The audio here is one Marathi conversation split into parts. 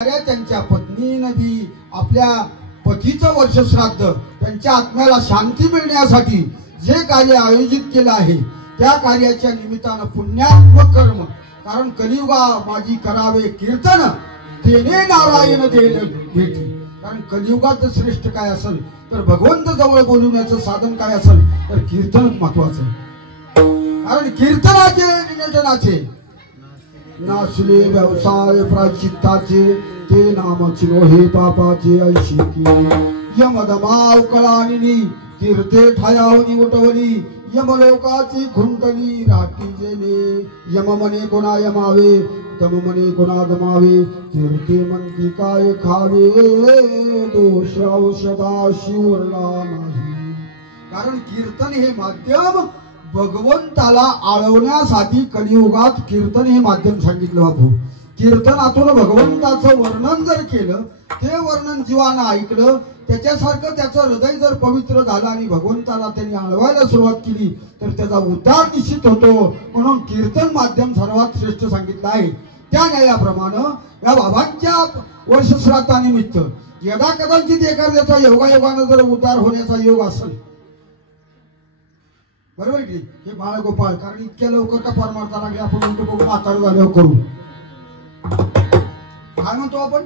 त्यांच्या पत्नीने बी आपल्या पतीचं वर्षश्राद्ध त्यांच्या आत्म्याला शांती मिळण्यासाठी जे कार्य आयोजित केलं आहे त्या कार्याच्या निमित्तानं पुण्यात्मक कर्म, कारण कलियुगा माझी करावे कीर्तन तेने नारायण देन भेटी। कारण कलियुगात श्रेष्ठ काय असेल तर भगवंत जवळ बोलवण्याचं साधन काय असेल तर कीर्तनच महत्वाचं आहे। कारण कीर्तनाचे नियोजनाचे नासले व्यवसाय प्रायश्चित्ताचे ते नाम चिन्हे पापाचे ऐशिकी यमदमाव कळानिनी कीर्ते ठायावनी उठवली यमलोकाची खुंटली राटी जेने यम मने कोणा यमावे तम मने कोणा दमावे कीर्ते म्हणती काय खावे दोष औषधा शिवरला नाही। कारण कीर्तन हे माध्यम भगवंताला आळवण्यासाठी कलियुगात कीर्तन हे माध्यम सांगितलं बाबू। कीर्तनातून भगवंताचं वर्णन जर केलं ते वर्णन जीवानं ऐकलं त्याच्यासारखं त्याचं हृदय जर पवित्र झालं आणि भगवंताला त्यांनी आळवायला सुरुवात केली तर त्याचा उद्धार निश्चित होतो। म्हणून कीर्तन माध्यम सर्वात श्रेष्ठ सांगितलं आहे। त्या न्यायाप्रमाणे या बाबांच्या वर्षश्राद्धानिमित्त यदा कदाचित एखाद्याचा योगायोगानं जर उद्धार होण्याचा योग असेल बरोबर की हे बाळगोपाळ, कारण इतक्या लवकर का फार मारता लागले आपण म्हणतो बघू म्हातार झाल्यावर करू काय म्हणतो आपण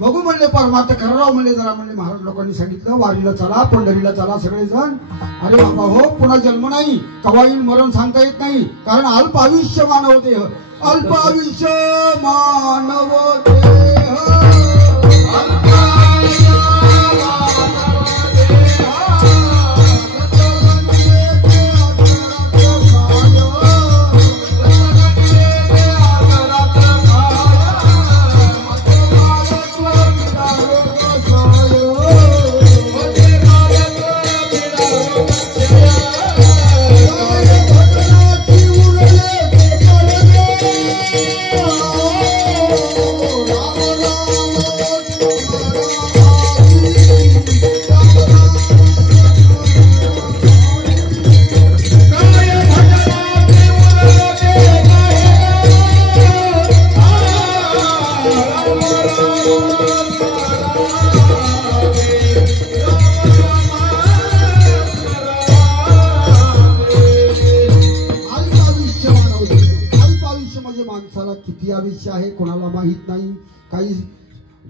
बघू म्हणले परमार्थ खरराव म्हणले जरा म्हणले महाराज लोकांनी सांगितलं वारीला चला पंढरीला चला सगळेजण। अरे बाबा हो पुन्हा जन्म नाही कवाईन मरण सांगता येत नाही, कारण अल्प आयुष्य मानव देह अल्प आयुष्य मानव देह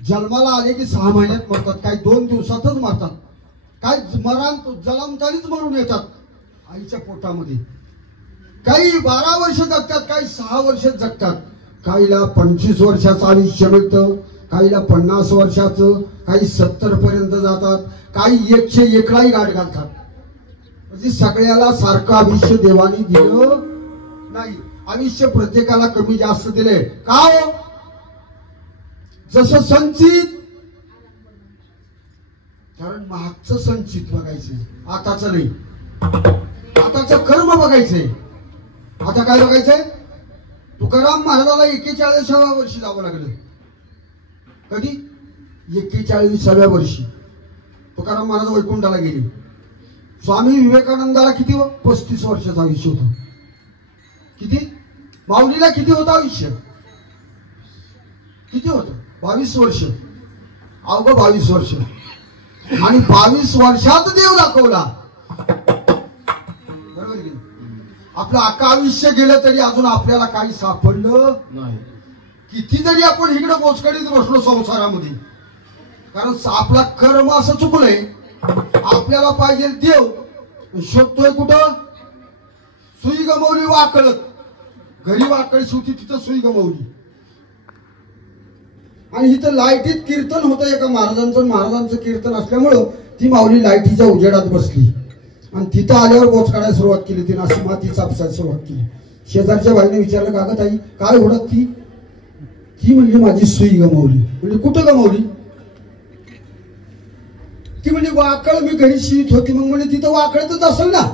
जन्माला आले की 6 महिन्यात मरतात, काही 2 दिवसातच मरतात, काही मरण जलमतानीच मरून येतात आईच्या पोटामध्ये, काही 12 वर्ष जगतात, काही 6 वर्ष जगतात, काहीला 25 वर्षाचं आयुष्य मिळतं, काहीला 50 वर्षाचं, काही 70 पर्यंत जातात, काही 101लाही गाठ घालतात। म्हणजे सगळ्याला सारखं आयुष्य देवानी दिलं नाही, आयुष्य प्रत्येकाला कमी जास्त दिले का हो? जसं संचित, कारण मागचं संचित बघायचं आताचं नाही, आताचं कर्म बघायचंय। आता काय बघायचंय? तुकाराम महाराजाला 41व्या वर्षी जावं लागलं। कधी? 41व्या वर्षी तुकाराम महाराज वैकुंठाला गेले। स्वामी विवेकानंदाला किती 35 वर्षाचं आयुष्य होतं। किती? माऊलीला किती होतं आयुष्य? किती होतं? 22 वर्ष, अवघ 22 वर्ष, आणि 22 वर्षात देव दाखवला बरोबर की? आपलं अख्खं आयुष्य गेलं तरी अजून आपल्याला काही सापडलं नाही। किती जरी आपण इकडे बोचकडीत बसलो संसारामध्ये, कारण आपला कर्म असं चुकलंय, आपल्याला पाहिजे देव शोधतोय कुठं? सुई गमवली वाकळत, घरी वाकळी होती तिथं सुई गमवली, आणि इथं लाईटीत कीर्तन होतं एका महाराजांचं कीर्तन असल्यामुळं ती माऊली लाईटीच्या उजेडात बसली आणि तिथं आल्यावर बोच काढायला सुरुवात केली, तिनं अशी माती चापसायला सुरुवात केली। शेजारच्या बाईने विचारलं कागद आई काय ओढत ती म्हणजे माझी सुई गमावली। म्हणजे कुठं गमावली? ती म्हणजे वाकळ मी घरी शिवत होती, मग म्हणजे तिथं वाकळतच असेल ना,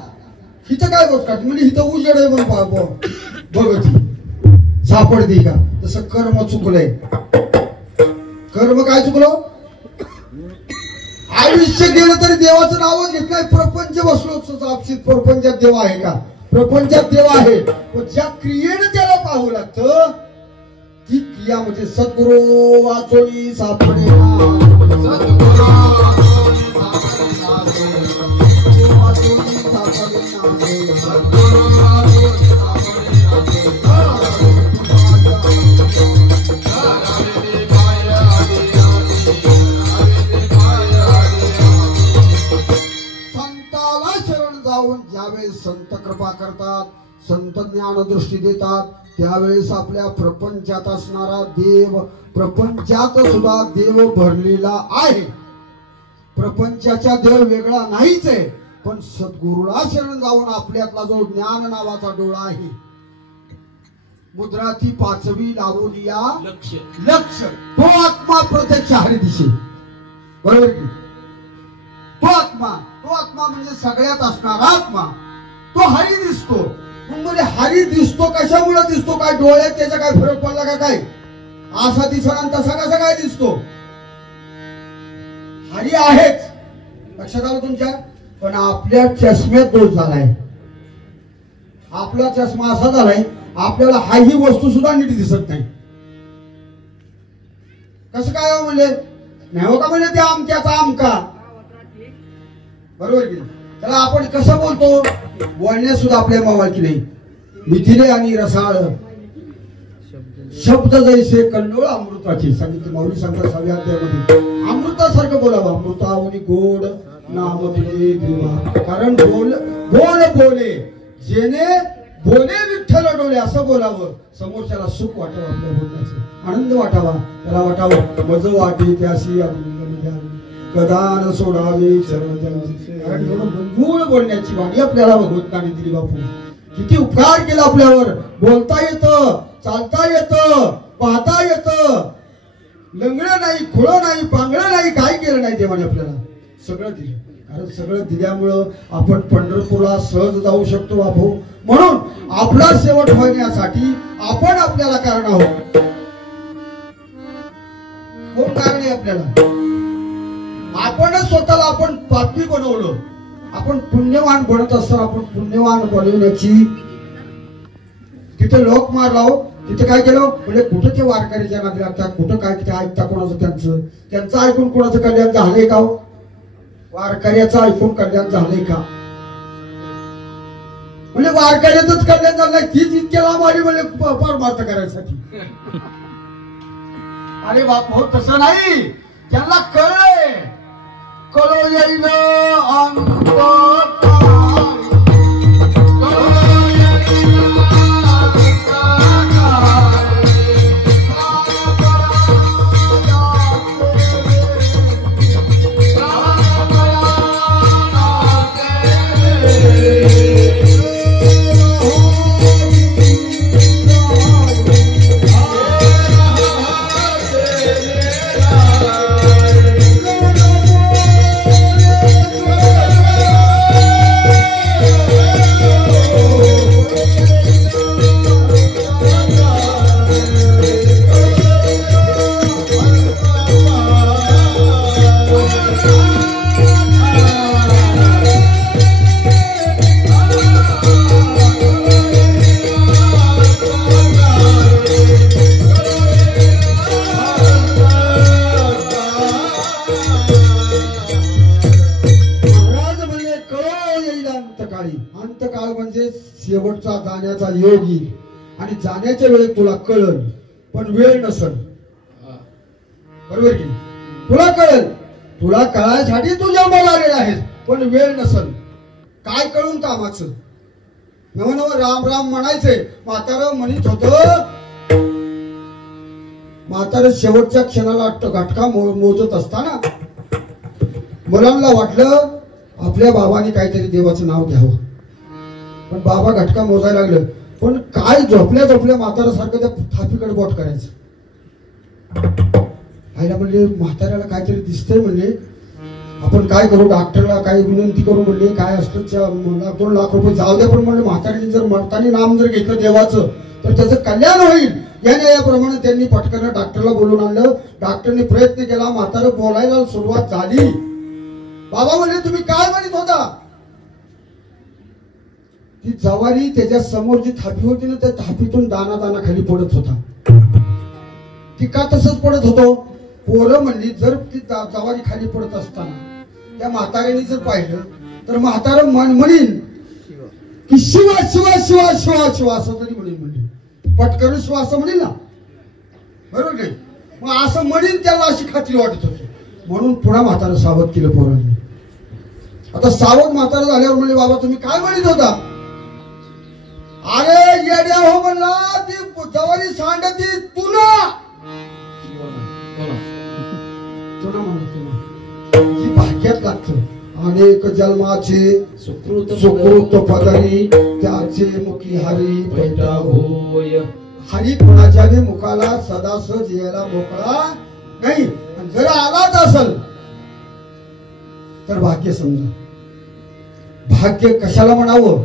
इथं काय बोच काढते म्हणजे इथं उजेड आहे म्हणून बघती सापडते का? तसं कर्म चुकलंय। कर्म काय चुकलं? आयुष्य गेलं तरी देवाचं नावच घेत नाही, प्रपंच बसलो आपशीत प्रपंचात देव आहे का? प्रपंचात देव आहे, पण ज्या क्रियेने त्याला पाहावं लागतं ती यामध्ये सद्गुरु वाचोळी सापडेना, सद्गुरु वाचोळी सापडेना, सद्गुरु संताला शरण जाऊन ज्यावेळेस संत कृपा करतात, संत ज्ञान दृष्टी देतात, त्यावेळेस आपल्या प्रपंचात असणारा देव, प्रपंचात सुद्धा देव भरलेला आहे. प्रपंचाचा देव वेगळा नाहीच आहे, पण सद्गुरूला शरण जाऊन आपल्यातला जो ज्ञान नावाचा डोळा आहे, मुद्रा ती पाचवी लावून या लक्ष, तो आत्मा प्रत्यक्ष हरी दिसे. बरोबर की? तो आत्मा म्हणजे सगळ्यात असणारा आत्मा, तो हरी दिसतो. म्हणजे हरी दिसतो कशामुळे दिसतो? काय डोळ्यात त्याचा काय फरक पडला का? काय असा दिसणार तसा कसा काय दिसतो? हरी आहेच, लक्षात आलं तुमच्या. पण आपल्या चष्म्यात दोष झालाय. आपला चष्मा असा झालाय, आपल्याला हा ही वस्तू सुद्धा नीट दिसत नाही. कसं काय हो? म्हणजे नाही हो का? म्हणजे त्या आमक्याचा आमका. बरोबर की? त्याला आपण कसं बोलतो? बोलण्यात सुद्धा आपल्या मावाची नाही. मिथिले आणि रसाळ शब्द जैसे कल्लोळ अमृताची सांगितले माऊली सांगतात 6व्या अध्यायामध्ये. अमृतासारखं बोलावं. अमृतावनी गोड नाम तुझे देवा. कारण बोले जेने बोले विठ्ठल डोले असं बोलावं. समोरच्याला सुख वाटावं, आपल्या बोलण्याचं आनंद वाटावा. त्याला वाटावं मज वाटे त्याशी कदान सोडावे सर्वजन. कारण मूळ बोलण्याची वाणी आपल्याला भगवंताने दिली. बापू किती उपकार केला आपल्यावर. बोलता येतं, चालता येतं, पाहता येतं. लंगडं नाही, खुळं नाही, पांगळं नाही, काय केलं नाही देवाने आपल्याला. सगळं दिलं. कारण सगळं दिल्यामुळं आपण पंढरपूरला सहज जाऊ शकतो बापू. म्हणून आपला शेवट होण्यासाठी आपण आपल्याला कारण आहोत. कोण कारण आहे आपल्याला? आपणच स्वतःला आपण पापी बनवलं. आपण पुण्यवान बनत असताना आपण पुण्यवान बनवण्याची तिथे लोक मार लाव. तिथे काय केलं म्हणजे कुठं ते वारकऱ्याच्या नादी लागतात, कुठं काय ते ऐकता कोणाचं त्यांचं ऐकून कोणाचं कल्याण झालंय का? वारकऱ्याचं ऐकून कल्याण झालंय का? म्हणजे वारकऱ्याचंच कल्याण झालंय. तीच इतक्या लांब आली म्हणजे परमार्थ करायसाठी. अरे बाप हो, तसं नाही. त्यांना कळलंय. कळो येईल अंतकाळ म्हणजे शेवटचा जाण्याचा योग येईल. आणि जाण्याच्या वेळेत तुला कळल, पण वेळ नसल. बरोबर की? तुला कळल, तुला कळायसाठी तू जन्माला आलेला आहेस, पण वेळ नसल. काय कळून कामाचं? नव नव राम राम म्हणायचंय. म्हातारं म्हणत होत, म्हातारं शेवटच्या क्षणाला घटका मोजत असताना मुलांना वाटलं आपल्या बाबाने काहीतरी देवाचं नाव घ्यावं. पण बाबा घटका मोजायला लागलं. पण काय झोपल्या म्हाताऱ्यासारखं त्या थापीकडे बोट करायचं. आईला म्हणले म्हाताऱ्याला काहीतरी दिसतंय. म्हणले आपण काय करू, डॉक्टरला काय विनंती करू. म्हणले काय असतं 2 लाख रुपये जाऊ द्या. पण म्हणले म्हाताऱ्याने जर मरताना नाम जर घेतलं देवाचं तर त्याचं कल्याण होईल. याप्रमाणे त्यांनी पटकन डॉक्टरला बोलून आणलं. डॉक्टरने प्रयत्न केला, म्हातारं बोलायला सुरुवात झाली. बाबा म्हणले तुम्ही काय म्हणत होता? ती जवारी त्याच्या समोर जी थापी होती ना, त्या थापीतून दाना दाना खाली पडत होता. ती का तसंच पडत होतो? पोरं म्हणली जर ती जवारी खाली पडत असताना त्या म्हाताऱ्याने जर पाहिलं तर म्हातारं म्हणीन की शिवा शिवा शिवा शिवा शिवा असं तरी म्हणेल, पटकन शिवा असं म्हणेल ना, बरोबर नाही? मग असं म्हणीन त्याला अशी खात्री वाटत होती, म्हणून पुन्हा म्हातारं सावध केलं पोरांनी. आता सावध म्हातारं झाल्यावर म्हणले बाबा तुम्ही काय म्हणत होता? अरे येड्या हो म्हणला, ती जवारी सांडती तुला ही भाग्यात लागतं. अनेक जन्माचे सुकृत पदरी त्याचे मुखी हरी पैठा होय. हरी कुणाच्या मुखाला सदा सहज यायला मोकळा नाही. जर आलाच असल तर भाग्य समजा. भाग्य कशाला म्हणावं?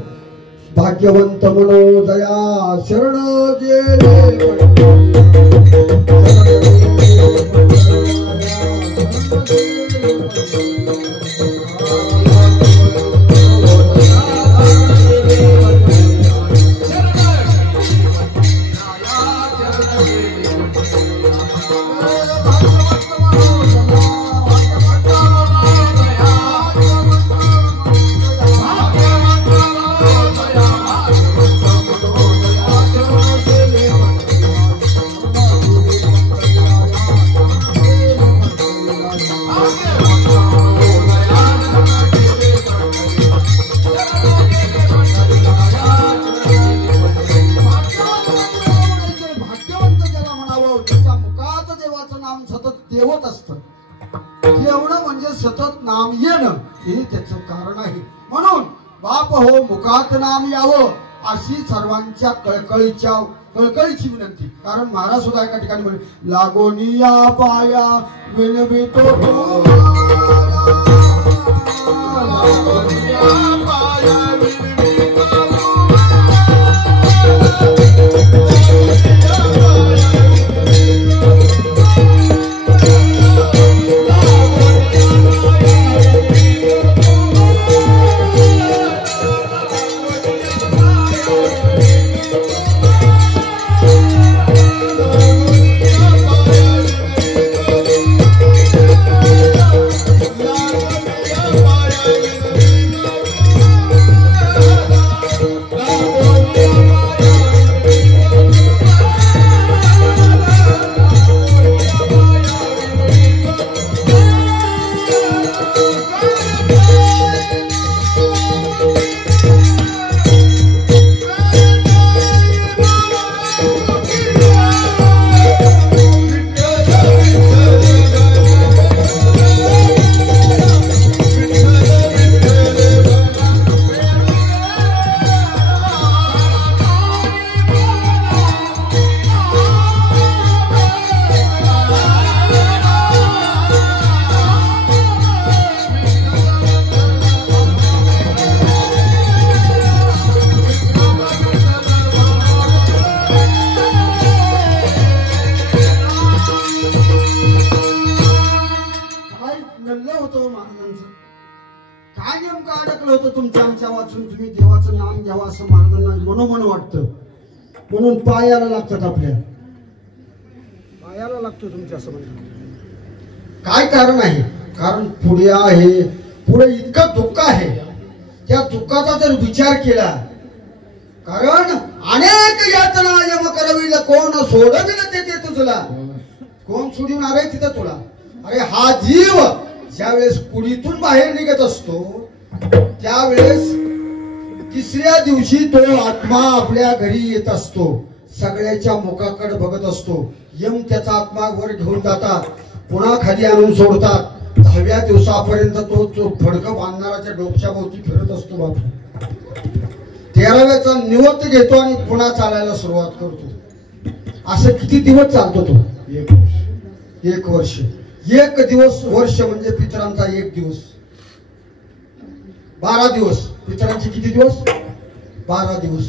भाग्यवंत म्हणो दया शरण गेले. मुखात नाम यावं अशी सर्वांच्या कळकळीची विनंती. कारण महाराज सुद्धा एका ठिकाणी म्हणे लागोनिया पाया विनवितो म्हणून पायाला लागतात, आपल्या पायाला लागतो तुमच्या असं म्हणतात. काय कारण आहे? कारण पुढे आहे, पुढे इतकं दुःख आहे. त्या दुःखाचा जर विचार केला, कारण अनेक यातना यम करविल कोण सोडविल ते तुला, कोण सोडवणार आहे तिथं तुला. अरे हा जीव ज्यावेळेस कुडीतून बाहेर निघत असतो त्यावेळेस तिसऱ्या दिवशी तो आत्मा आपल्या घरी येत असतो. सगळ्याच्या मुखाकडे बघत असतो. यम त्याचा आत्मा वर घेऊन जातात, पुन्हा खाली आणून सोडतात. 10व्या दिवसापर्यंत तो फडकं बांधणाऱ्याच्या डोक्याच्या भोवती फिरत असतो बापू. 13व्याचा निवृत्त घेतो आणि पुन्हा चालायला सुरुवात करतो. असं किती दिवस चालतो तो? 1 वर्ष. 1 दिवस वर्ष म्हणजे पितरांचा 1 दिवस. 12 दिवस. पितरांचे किती दिवस? 12 दिवस.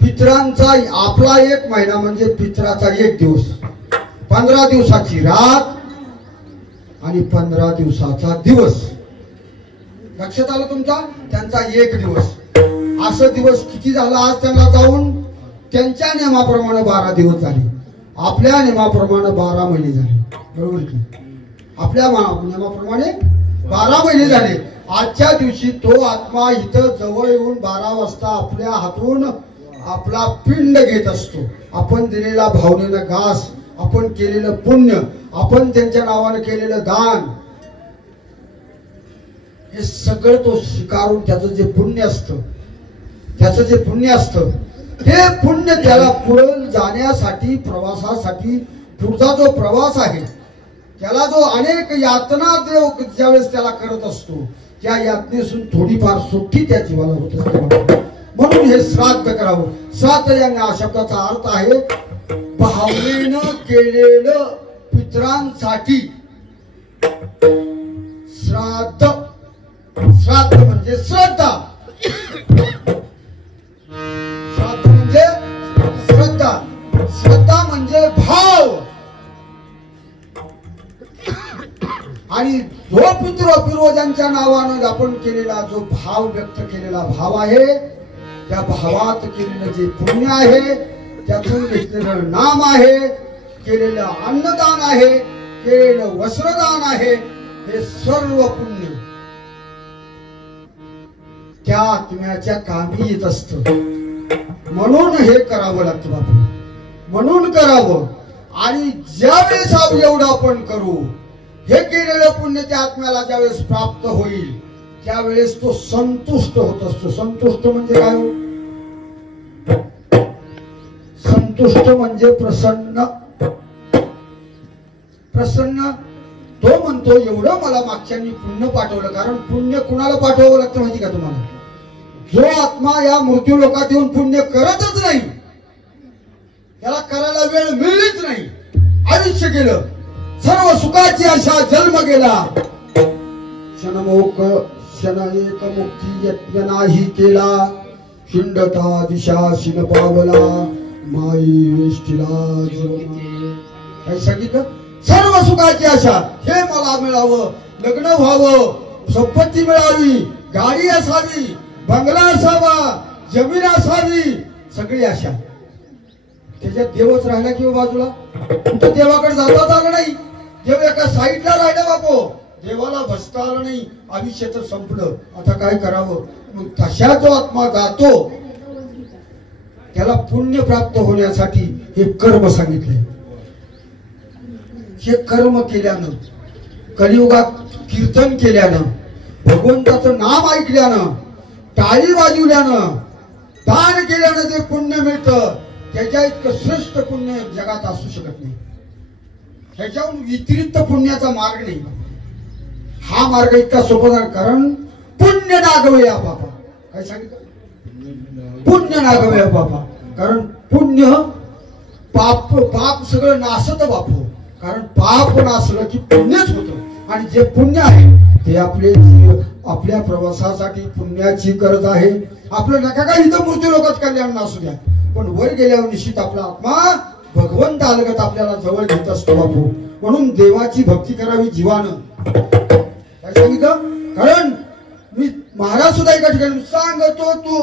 पितरांचा आपला 1 महिना म्हणजे पितराचा 1 दिवस. 15 दिवसाची रात आणि 15 दिवसाचा दिवस. लक्षात आलं तुमचा? त्यांचा 1 दिवस. असं दिवस किती झाला आज त्यांना जाऊन? त्यांच्या नियमाप्रमाणे 12 दिवस झाले. आपल्या नियमाप्रमाणे 12 महिने झाले, बरोबर की? आपल्या नियमाप्रमाणे 12 महिने झाले. आजच्या दिवशी तो आत्मा इथं जवळ येऊन 12 वाजता आपल्या हातून आपला पिंड घेत असतो. आपण दिलेला भावनेनं घास, आपण केलेलं पुण्य, आपण त्यांच्या नावानं केलेलं दान, हे सगळं तो स्वीकारून त्याचं जे पुण्य असतं, ते पुण्य त्याला पुढे जाण्यासाठी, प्रवासासाठी, पुढचा जो प्रवास आहे त्याला जो अनेक यातना देव ज्यावेळेस त्याला करत असतो, त्या यातनेसून थोडीफार सुट्टी त्या जीवाला होत असते. म्हणून हे श्राद्ध करावं. श्राद्ध या शब्दाचा अर्थ आहे भावनेनं केलेलं पितरांसाठी श्राद्ध. श्राद्ध म्हणजे श्रद्धा, श्राद्ध म्हणजे श्रद्धा, श्रद्धा म्हणजे भाव. आणि जो पूर्वजांच्या नावानं आपण केलेला जो भाव, व्यक्त केलेला भाव आहे, त्या भावात केलेलं जे पुण्य आहे, त्यातून घेतलेलं नाम आहे, केलेलं अन्नदान आहे, केलेलं वस्त्रदान आहे, हे सर्व पुण्य त्या आत्म्याच्या कामी येत असतं. म्हणून हे करावं लागतं बापू, म्हणून करावं. आणि ज्यावेळेस एवढं आपण करू, हे केलेलं पुण्य त्या आत्म्याला ज्यावेळेस प्राप्त होईल, त्यावेळेस तो संतुष्ट होत असतो. संतुष्ट म्हणजे काय? संतुष्ट म्हणजे प्रसन्न. प्रसन्न तो म्हणतो एवढं मला मागच्यांनी पुण्य पाठवलं. कारण पुण्य कुणाला पाठवावं लागतं माहिती का तुम्हाला? जो आत्मा या मृत्यू लोकात येऊन पुण्य करतच नाही, त्याला करायला वेळ मिळलीच नाही, आयुष्य गेलं, सर्व सुखाची आशा जन्म गेला, क्षण एक मुक्ती यज्ञ नाही केला, शिंडता दिशा शिन पावला माई वेष्टीला जीवन. काय सांगितलं? सर्व सुखाची आशा, हे मला मिळावं, लग्न व्हावं, संपत्ती मिळावी, गाडी असावी, बंगला असावा, जमीन असावी, सगळी आशा. त्याच्यात देवच राहिला किंवा बाजूला, कुठं देवाकडे जाताच आलं नाही. देव एका साईडला राहिला बापो, देवाला बसता आलं नाही. आयुष्य तर संपलं, आता काय करावं? मग तशा जो आत्मा जातो, त्याला पुण्य प्राप्त होण्यासाठी हे कर्म सांगितले. हे कर्म केल्यानं, कलियुगात कीर्तन केल्यानं, भगवंताचं नाम ऐकल्यानं, टाळी वाजवल्यानं, दान केल्यानं जे पुण्य मिळतं, त्याच्या इतकं श्रेष्ठ पुण्य जगात असू शकत नाही. त्याच्याहून व्यतिरिक्त पुण्याचा मार्ग नाही. हा मार्ग इतका सोपा नाही. कारण पुण्य नागवे बाबा. काय सांगितलं? पुण्य नागवे बाबा. कारण पुण्य पाप, पाप सगळं नासत बापू. कारण पाप नासलं की पुण्यच होतं. आणि जे पुण्य आहे ते आपल्या प्रवासासाठी पुण्याची गरज आहे. आपलं नका काय इथं मृत्यू लोकात कल्याण नसू द्या, पण वर गेल्यावर निश्चित आपला आत्मा भगवंत अलगत आपल्याला जवळ घेत असतो बापू. म्हणून देवाची भक्ती करावी जीवानं. काय सांगितलं? कारण मी महाराज सुद्धा एका ठिकाणी सांगतो तू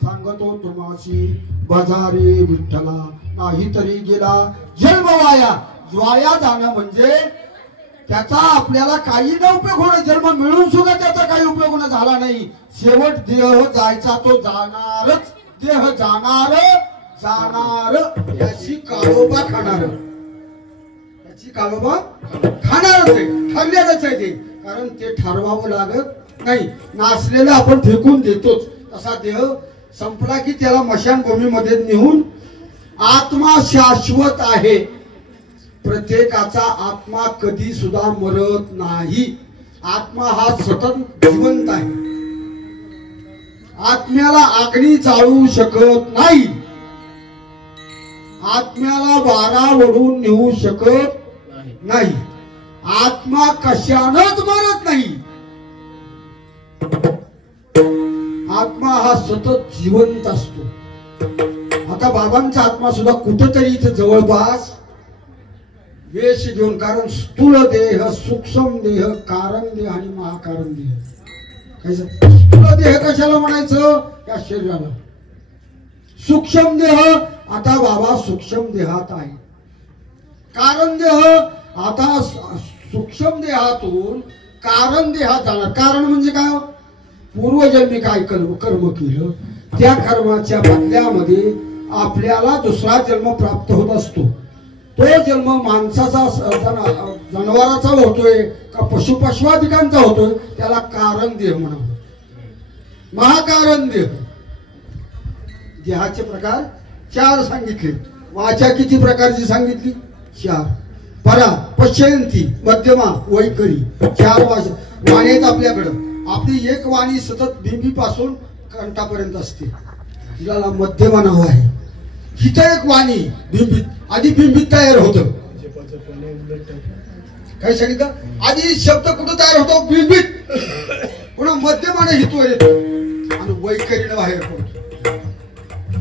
सांगतो तू माझी बजारे विठ्ठला नाही तरी गेला जन्म वाया. वाया जाणं म्हणजे त्याचा आपल्याला काही न उपयोग होणार, जन्म मिळून सुद्धा त्याचा काही उपयोग झाला नाही. शेवट देह जायचा तो जाणारच, देह जाणार जाणार, याची काळोबा खाणार, याची काळोबा खाणारच आहे, ठरलेलंच आहे ते. कारण ते ठरवावं लागत नाही. नासलेलं आपण फेकून देतोच, तसा देह संपला की त्याला मशानभूमीमध्ये नेऊन, आत्मा शाश्वत आहे. प्रत्येकाचा आत्मा कधी सुद्धा मरत नाही. आत्मा हा सतत जिवंत आहे. आत्म्याला अग्नी चालू शकत नाही, आत्म्याला वारा ओढून नेऊ शकत नाही. आत्मा कशानच मरत नाही. आत्मा हा सतत जिवंत असतो. आता बाबांचा आत्मा सुद्धा कुठेतरी इथे जवळपास वेश घेऊन, कारण स्थूल देह, सूक्ष्म देह, कारण देह आणि महाकारण देह. स्थूल देह कशाला म्हणायचं? त्या शरीराला. सूक्ष्म देह, आता बाबा सूक्ष्म देहात आहे. कारण देह आता सूक्ष्म देहातून कारण देहात जाणार. कारण म्हणजे काय? पूर्वजन्मी काय कर्म केलं, त्या कर्माच्या बदल्यामध्ये आपल्याला दुसरा जन्म प्राप्त होत असतो. तो जन्म माणसाचा, जनावराचा होतोय का पशुपशवादिकांचा होतोय, त्याला कारण देह म्हणावं. महाकारण देह. देहाचे प्रकार 4 सांगितले. वाचा किती प्रकारची सांगितली? 4. परा, पश्यंती, मध्यमा, वैखरी, 4 वाणी आहेत आपल्याकडं. आपली एक वाणी सतत बिंबीपासून कंठापर्यंत असते, तिला मध्यमा नाव आहे. हिथं एक वाणी बिंबित, आधी बिंबित तयार होत. काय सांगितलं? आधी शब्द कुठं तयार होतो? बिंबित. पुन्हा मध्यमाने हितवर येतो आणि वैखरीनं बाहेर पडतो.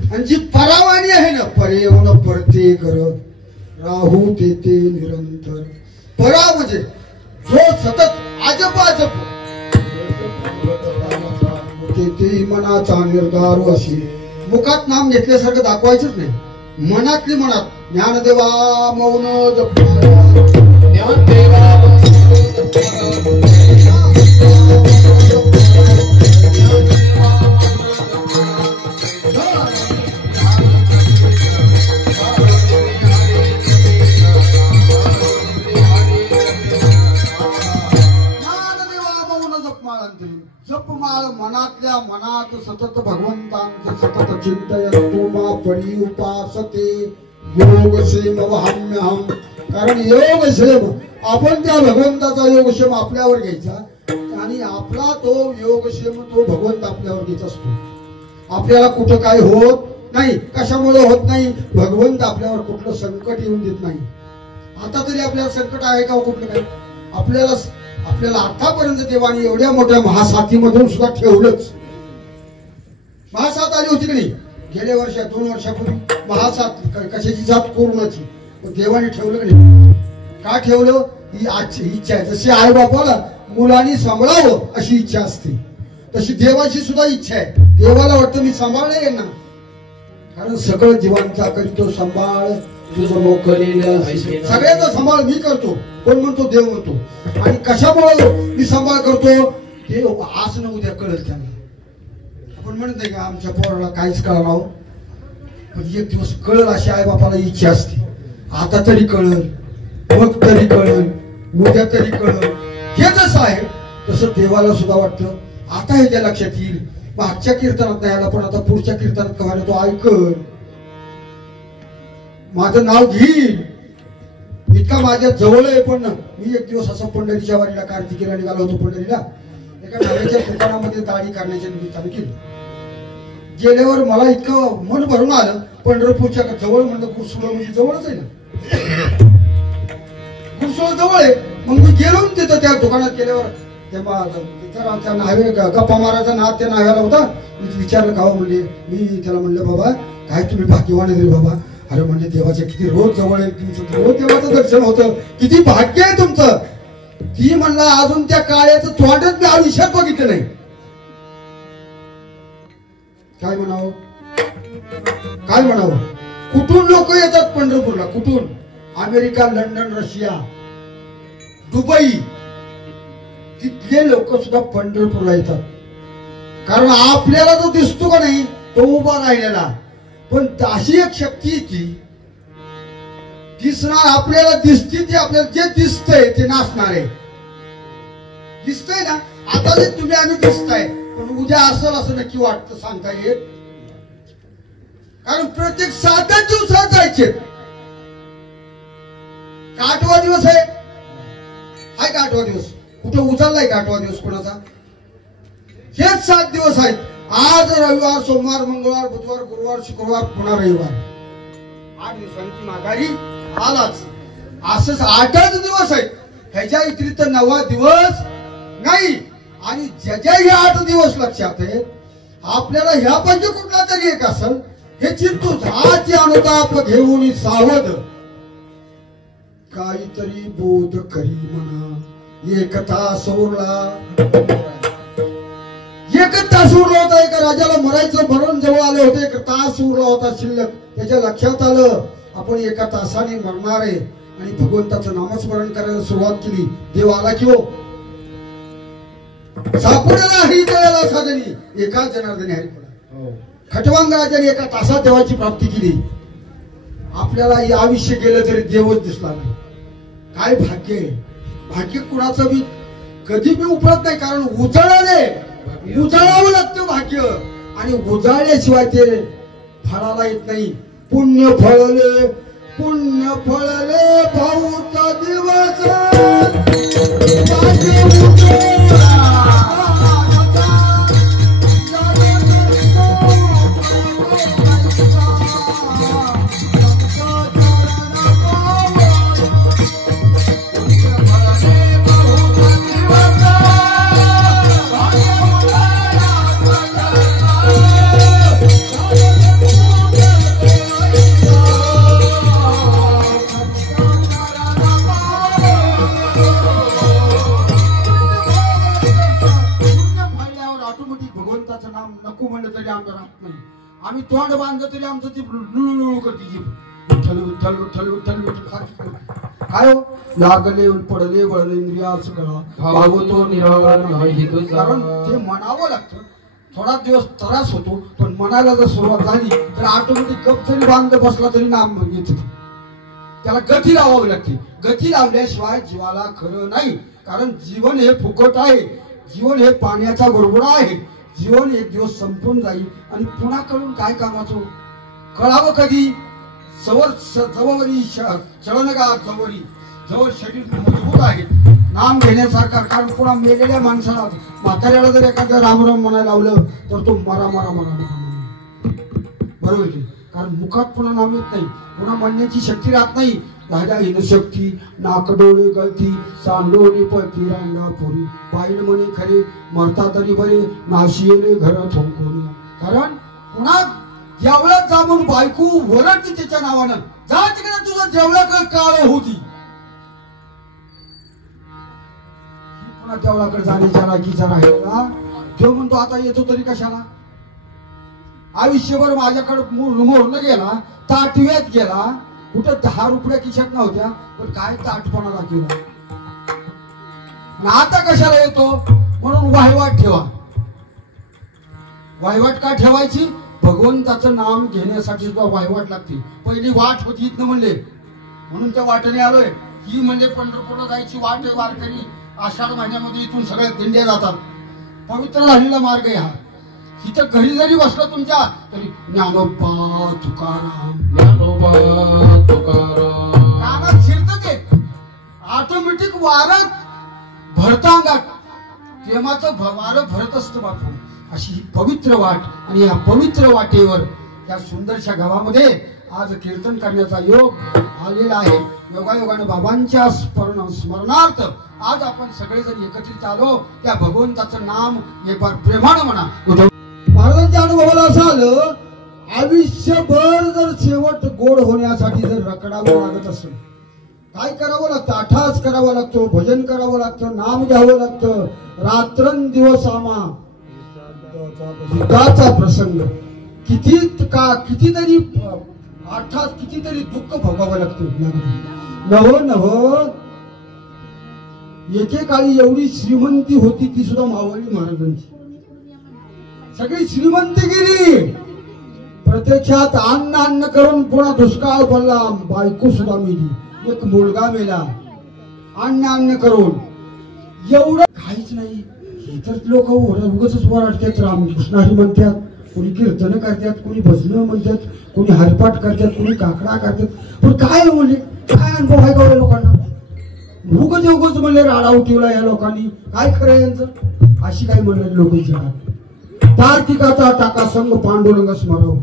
आणि जी परावाणी आहे ना, परे होणं परते कर राहू ते निरंतर. परा म्हणजे जो सतत अजप अजप ते मनाचा निर्धार अशी. मुखात नाम घेतल्यासारखं दाखवायचंच नाही, मनातली मनात. ज्ञानदेवा मौन ज्ञानदेवा जपमाळ मनातल्या मनात सतत भगवंतांचे सतत चिंतन. तुमा परी उपासते योगक्षेम वहाम्यहम. कारण योगक्षेम आपण त्या भगवंताचा योगक्षेम आपल्यावर घ्यायचा आणि आपला तो योगक्षेम तो भगवंत आपल्यावर घेत असतो. आपल्याला कुठं काय होत नाही. कशामुळे होत नाही? भगवंत आपल्यावर कुठलं संकट येऊन देत नाही. आता तरी आपल्याला संकट आहे का कुठलं काय? आपल्याला आतापर्यंत देवाने एवढ्या मोठ्या महासाथीमधून सुद्धा ठेवलंच. महासाथ आली होती की नाही गेल्या वर्षात, 2 वर्षापूर्वी महासाथ. कशाची साथ? कोरोनाची. देवाने ठेवलं की नाही? का ठेवलं? ही आजची इच्छा आहे. जशी आई बापाला मुलांनी सांभाळावं अशी इच्छा असते, तशी देवाची सुद्धा इच्छा आहे. देवाला वाटतं मी सांभाळले यांना, कारण सगळं जीवांचा करीतो सांभाळ तुझं मोकलेलं. सगळ्याचा सांभाळ मी करतो. कोण म्हणतो? देव म्हणतो. आणि कशामुळे मी सांभाळ करतो? ते आज न उद्या कळत त्यांना. आपण म्हणत नाही का आमच्या पोराला काहीच कळणार, पण एक दिवस कळल अशी आई बापाला इच्छा असते. आता तरी कळल, मग तरी कळल, उद्या तरी कळल. हे जसं आहे तसं देवाला सुद्धा वाटतं आता हे त्या लक्षात येईल. मागच्या कीर्तनात नाही आला, पण आता पुढच्या कीर्तनात कळायला तो ऐकल, माझं नाव घेईल. इतका माझ्या जवळ आहे. पण मी एक दिवस असं पंढरीच्या वारीला कार्तिकीला निघालो होतो. पंढरीला एका नव्याच्या दुकानामध्ये दाढी करण्याच्या निमित्ताने गेलो. गेल्यावर मला इतकं मन भरून आलं. पंढरपूरच्या जवळ म्हणलं, गुरसुळ म्हणजे जवळच आहे ना, गुरसुळ जवळ आहे. मग मी गेलो तिथं त्या दुकानात गेल्यावर तेव्हा त्या नावे गप्पा मारायचा नाद त्या नाव्याला होता. मी विचारलं का म्हणले. मी त्याला म्हणलं बाबा काय तुम्ही भाग्यवान आहे रे बाबा. अरे म्हणजे देवाचे किती रोज जवळ आहे, तुमचं रोज देवाचं दर्शन होतं, किती भाग्य आहे तुमचं. ती म्हणला अजून त्या काळ्याचं तोंडच मी आयुष्यात बघितलं नाही. काय म्हणावं, काय म्हणावं. कुठून लोक येतात पंढरपूरला, कुठून? अमेरिका, लंडन, रशिया, दुबई, तिथले लोक सुद्धा पंढरपूरला येतात. कारण आपल्याला जो दिसतो का नाही तो उभा राहिलेला, पण अशी एक शक्ती आहे की दिसणार आपल्याला दिसती, ती आपल्याला जे दिसतंय ते नाचणार आहे. दिसतंय ना आता जे तुम्ही आम्ही दिसताय, पण उद्या असेल असं नक्की वाटतं सांगता येत. कारण प्रत्येक 7 दिवसात जायचे. का 8वा दिवस आहे? हाय का 8वा दिवस? कुठे उचललाय का 8वा दिवस कोणाचा? हेच 7 दिवस आहेत. आज रविवार, सोमवार, मंगळवार, बुधवार, गुरुवार, शुक्रवार, पुन्हा रविवार. 8 दिवसांची माघारी आलाच. असंच 8च दिवस आहेत. ह्याच्या व्यतिरिक्त 9वा दिवस नाही. आणि ज्याच्या हे 8 दिवस लक्षात आहे, आपल्याला ह्यापैकी कुठला तरी एक असेल हे चिंतूच. हाची अनुताप घेऊन सावध, काहीतरी बोध करी म्हणा. एकता सोरला होता. एका राजाला मरायचं मरण जवळ आलं होतं. 1 तास उरला होता शिल्लक. त्याच्या लक्षात आलं आपण 1 तासाने मरणार आहे. आणि भगवंताचं नामस्मरण करायला सुरुवात केली. देव आला की हो, सापडला हरी दयाला साधनी, एका जनार्दनी हरी पडा. खटवांग राजाने 1 तासात देवाची प्राप्ती केली. आपल्याला हे आयुष्य गेलं तरी देवच दिसला नाही. काय भाग्य आहे. भाग्य कुणाचं बी कधी बी उपलत नाही. कारण उजळावं लागतं भाग्य. आणि उजळल्याशिवाय ते फळाला येत नाही. पुण्य फळले भाऊचा दिवस आम्ही तोंड बांधलं तरी आमचं ती लुळू करते. विठ्ठल विठ्ठल विठ्ठल विठ्ठल विठ्ठल. काय हो, लागले पडले वळले इंद्रिया भागवतो निराळा नाही. कारण ते म्हणावं लागतं. थोडा दिवस त्रास होतो, पण मनाला जर सुरुवात झाली तर ऑटोमॅटिक गप जरी बांधलं बसला तरी नाम येत. त्याला गती लावावी लागते. गती लावल्याशिवाय जीवाला खरं नाही. कारण जीवन हे फुकट आहे. जीवन हे पाण्याचा बुडबुडा आहे. जीवन एक दिवस संपून जाईल आणि पुन्हा कळून काय कामाचं. कळावं कधी? जवळी चळणगार जवळी जवळ शरीर मजबूत आहे नाम घेण्यासारखा. कारण पुन्हा मेलेल्या माणसाला, म्हाताऱ्याला जर एखाद्या रामराम म्हणायला लावलं तर तो मरा मरा मरा मरा बरोबर आहे. कारण मुखात पुन्हा नाम येत नाही. पुन्हा म्हणण्याची शक्ती राहत नाही. राजा हिनशक्ती नाकडोळे गळती सांडोळे पळती रांगा पुरी पाहिलं म्हणे खरे मरता तरी बरे नाशियले घर थोंकोले. कारण पुन्हा जेवळात जा म्हणून बायको वरडती त्याच्या नावानं. जा तिकडे तुझं जेवळाकडे काळ होती. पुन्हा जेवळाकडे जाण्याच्या राखीचा राहिला. तो म्हणतो आता येतो तरी कशाला. आयुष्यभर माझ्याकडे मोरण गेला, ताटव्यात गेला. कुठं 10 रुपया खिशात नव्हत्या, पण काय ताटपणा दाखवला. आता कशाला येतो म्हणून वाहिवाट ठेवा. वाहिवाट का ठेवायची? भगवंताचं नाम घेण्यासाठी सुद्धा वाहिवाट लागते. पहिली वाट होती इथनं म्हणले म्हणून त्या वाटेने आलोय. ही म्हणजे पंढरपूरला जायची वाट आहे. वारकरी आषाढ महिन्यामध्ये इथून सगळ्या दिंड्या जातात. पवित्र राहिलेला मार्ग आहे हा. इथं घरी जरी बसलं तुमच्या तरी ज्ञानोबा तुकाराम ज्ञानोबा तुकाराम कानात शिरत ते ऑटोमॅटिक वारत भरतांगात प्रेमाचं वारं भरत असतं बापू. अशी ही पवित्र वाट. आणि या पवित्र वाटेवर या सुंदरशा गावामध्ये आज कीर्तन करण्याचा योग आलेला आहे. योगायोगाने बाबांच्या स्मरणार्थ आज आपण सगळेजण एकत्रित आलो. त्या भगवंताचं नाम एक बार प्रेमानं म्हणा. महाराजांच्या अनुभवाला असं आलं, आयुष्यभर जर शेवट गोड होण्यासाठी जर रखडावं लागत असेल, काय करावं लागतं? अठाच करावं लागतो, भजन करावं लागतं, नाम घ्यावं लागतं. रात्रंदिवस आमा युद्धाचा प्रसंग कितीतरी अर्थात कितीतरी दुःख भोगावं लागतं. नव नव एकेकाळी एवढी श्रीमंती होती ती सुद्धा मावळली महाराजांची. सगळी श्रीमंती गेली. प्रत्यक्षात अन्न करून पुन्हा दुष्काळ पडला. बायको सुद्धा मेली, एक मुलगा मेला. अन्न करून एवढं काहीच नाही. हे तर लोक उगाच वराडतात, रामकृष्ण हरी म्हणतात, कोणी कीर्तन करतात, कोणी भजन म्हणतात, कोणी हरिपाठ करतात, कोणी काकडा करतात. पण काय म्हणले, काय अनुभव आहे का लोकांना? उगच म्हणले राडा उठवला या लोकांनी. काय खरं यांचं? अशी काही म्हणले लोक जगात. तार्किकाचा टाका संघ पांडुरंग स्मराव.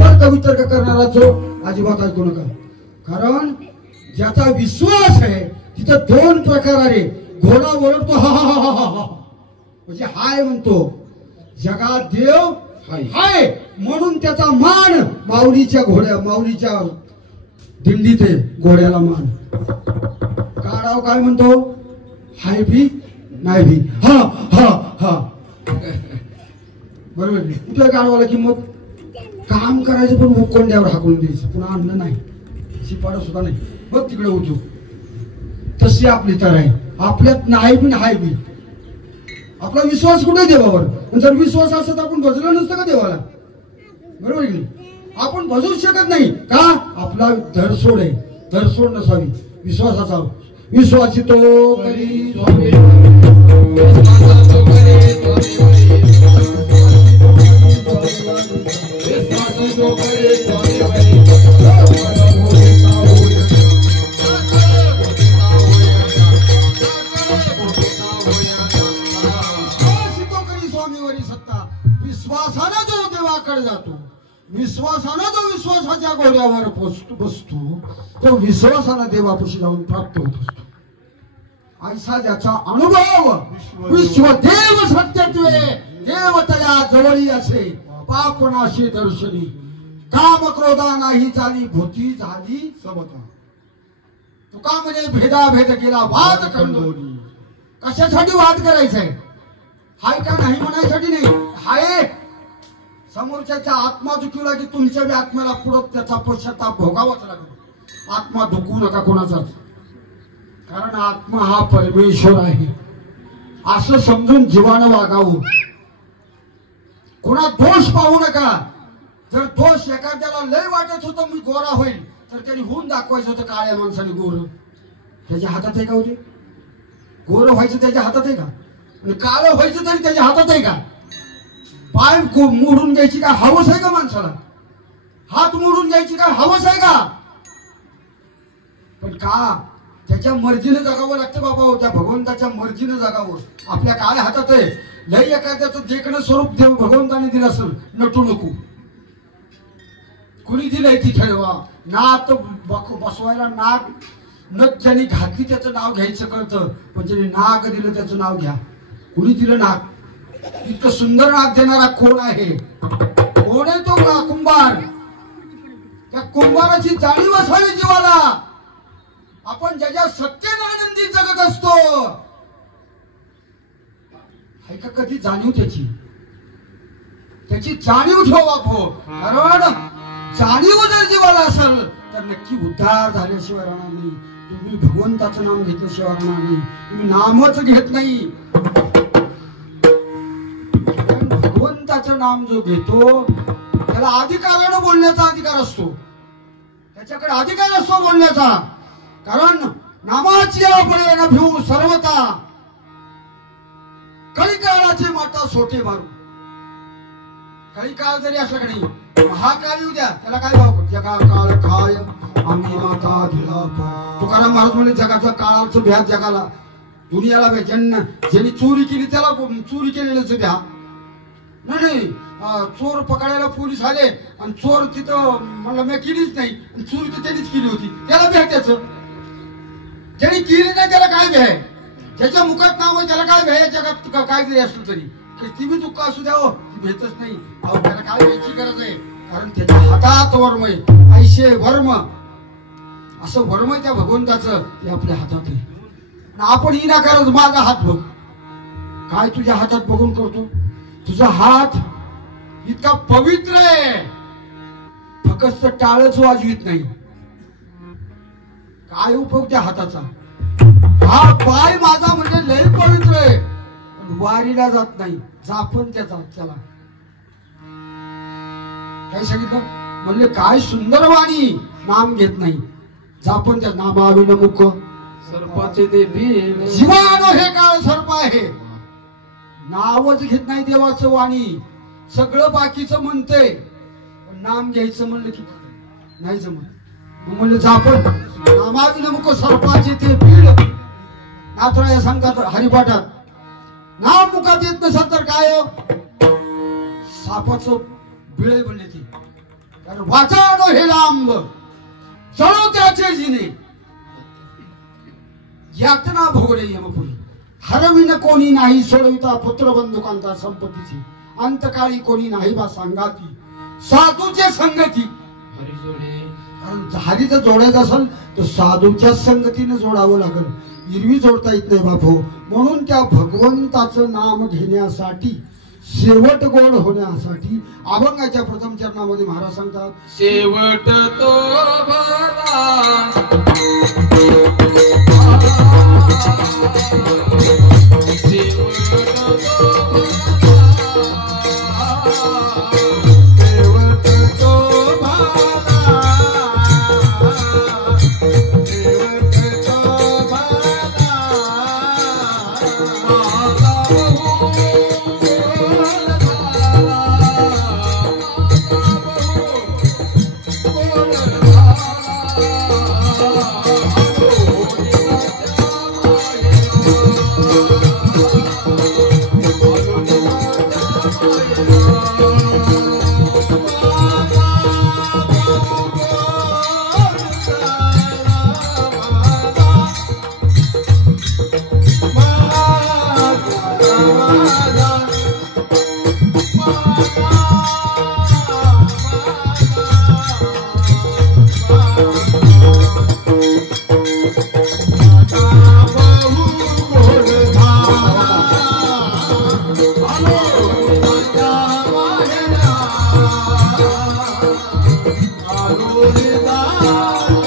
तर्क वितर्क करणारा जो अजिबात ऐकू नका. कारण ज्याचा विश्वास आहे तिथं दोन प्रकार आहे. घोडा ओरडतो हा हा हा हा म्हणजे हाय म्हणतो. जगात देव हाय म्हणून त्याचा मान माऊलीच्या दिंडीत आहे. घोड्याला मान. काढाव काय म्हणतो? हाय भी नाही भी हा हा हा. बरोबर. कुठे काढवाला किंमत? काम करायचं पण कोंड्यावर हाकून द्यायचं, पुन्हा अन्न नाही, शिपाडा सुद्धा नाही, मग तिकडे उठू. तशी आपली तर आहे. आपल्यात नाही बी हाय बी. आपला विश्वास कुठे देवावर? जर विश्वास असत तर आपण भजलं नसतं का देवाला? बरोबर की नाही? आपण भजू शकत नाही का? आपला धरसोड आहे. धरसोड नसावी विश्वासाचा. विश्वासी तो करी स्वामीवरी सत्ता. विश्वासानं जो देवाकडे जातो, विश्वासानं जो विश्वासाच्या घोड्यावर बसतो, तो विश्वासानं देवापाशी जाऊन प्राप्त होत असतो. ऐसा ज्याचा अनुभव विश्वदेव सत्यत्वे देव तया जवळी असे पापनाशी दर्शनी. काम क्रोधा नाही झाली भूती झाली समता. तुका म्हणे भेदाभेद केला वाद खंडोनी. कशासाठी वाद करायचंय? हाय का नाही म्हणायसाठी नाही. हाय समोरच्याचा आत्मा दुखवला की तुमच्या बी आत्म्याला पुढे त्याचा पश्चाताप भोगावाच लागतो. आत्मा दुखवू नका कोणाचाच. कारण आत्मा हा परमेश्वर आहे असं समजून जीवानं वागावं. कोणा दोष पाहू नका. जर दोष एखाद्याला लय वाटत होतं मी गोरा होईल, तर त्यांनी होऊन दाखवायचं होतं काळ्या माणसाने गोर. त्याच्या हातात आहे का होते? गोर व्हायचं त्याच्या हातात आहे का? आणि काळं व्हायचं तरी त्याच्या हातात आहे का? पाय मोडून घ्यायची काय हवस आहे का माणसाला? हात मोडून घ्यायची काय हवस आहे का? पण का त्याच्या मर्जीने जगावं लागतं बाबा. त्या भगवंताच्या मर्जीने जगावं. आपल्या काय हातात आहे? लय एखाद्याचं देखणं स्वरूप देव भगवंताने दिलं असेल, नटू नको. कुणी दिलंय ती ठरवा. नाक बसवायला नाक नथ ज्यांनी घातली त्याचं नाव घ्यायचं कळतं, पण ज्यांनी नाक दिलं त्याचं नाव घ्या. कुणी दिलं नाक? इतकं सुंदर नाक देणारा कोण आहे? कोण आहे तो? कुंभार. त्या कुंभाराची जाणीव असावी जीवाला. आपण ज्याच्या सत्तेने आनंदी जगत असतो, आहे का कधी जाणीव त्याची? त्याची जाणीव ठेवा भो. कारण जाणीव जर जीवाला असेल तर नक्की उद्धार झाल्याशिवाय राहणार नाही. तुम्ही भगवंताचं नाम घेतल्याशिवाय राहणार नाही. तुम्ही नामच घेत नाही. भगवंताचं नाम जो घेतो त्याला अधिकारानं बोलण्याचा अधिकार असतो. त्याच्याकडे अधिकार असतो बोलण्याचा. कारण नामाची आपण न भिवू सर्वता. कलिकाळाचे माता सोटे मारू. कलिकाळ जरी असला का नाही, महाकाळ येऊ द्या, त्याला काय भाव? जगा काळ खाय आम्ही माता दिला. तुकाराम महाराज म्हणजे जगाच्या काळाचं भ्या जगाला, दुनियाला भ्या. ज्यांनी चोरी केली त्याला चोरी केलेलंच भ्या. नाही चोर पकडायला पोलीस आले आणि चोर तिथं म्हणलं मी केलीच नाही, चोरी तर त्यांनीच केली होती, त्याला भ्या. त्याचं ज्यांनी केली नाही त्याला काय भ्या? ज्याच्या मुखात नाव आहे त्याला काय भ्या? जगात काय जरी असलं तरी ती बी दुःख असू द्या हो, ती भेटच नाही. अहो त्याला काय भ्यायची गरज आहे? कारण त्याच्या हातात वर्म आहे. ऐशे वर्म, असं वर्म त्या भगवंताचं ते आपल्या हातात आहे. आपण ही ना करत माझा हात बघ. काय तुझ्या हातात बघून करतो? तुझा हात इतका पवित्र आहे, फक्त टाळच वाजवीत नाही. काय उपयोग त्या हाताचा? हा पाय माझा म्हणजे लय पवित्र आहे, पण वारीला जात नाही, जापन त्याचा त्याला काय सांगितलं म्हणले काय सुंदर वाणी, नाम घेत नाही, जापन त्या नामाविनमुख सर्पाचे ते बीळ जीवानो हे काळ सर्प आहे, नावच घेत नाही देवाचं वाणी, सगळं बाकीचं म्हणते, पण नाम घ्यायचं म्हणलं की नाही जमत. मग म्हणलं जापन नामाविनमुख सर्पाचे ते बीळ. नाथराया सांगतात हरिपाठात, नाम मुखात येत नसेल तर काय हो? सापाचं बिळे म्हणले ती, कारण वाचानो हे लांब जळो त्याचे जिने, यातना भोगले यमपुरी, हरविन कोणी नाही सोडविता पुत्र बंधुकांता संपत्तीची, अंतकाळी कोणी नाही बा सांगाती साधूचे संगती. कारण हरी जर जोडायचं असेल तर साधूच्या संगतीने जोडावं लागेल, एरवी जोडता येत नाही बापू. म्हणून त्या भगवंताचं नाम घेण्यासाठी, शेवट गोड होण्यासाठी अभंगाच्या प्रथम चरणामध्ये महाराज सांगतात, शेवट तो भला Hallelujah.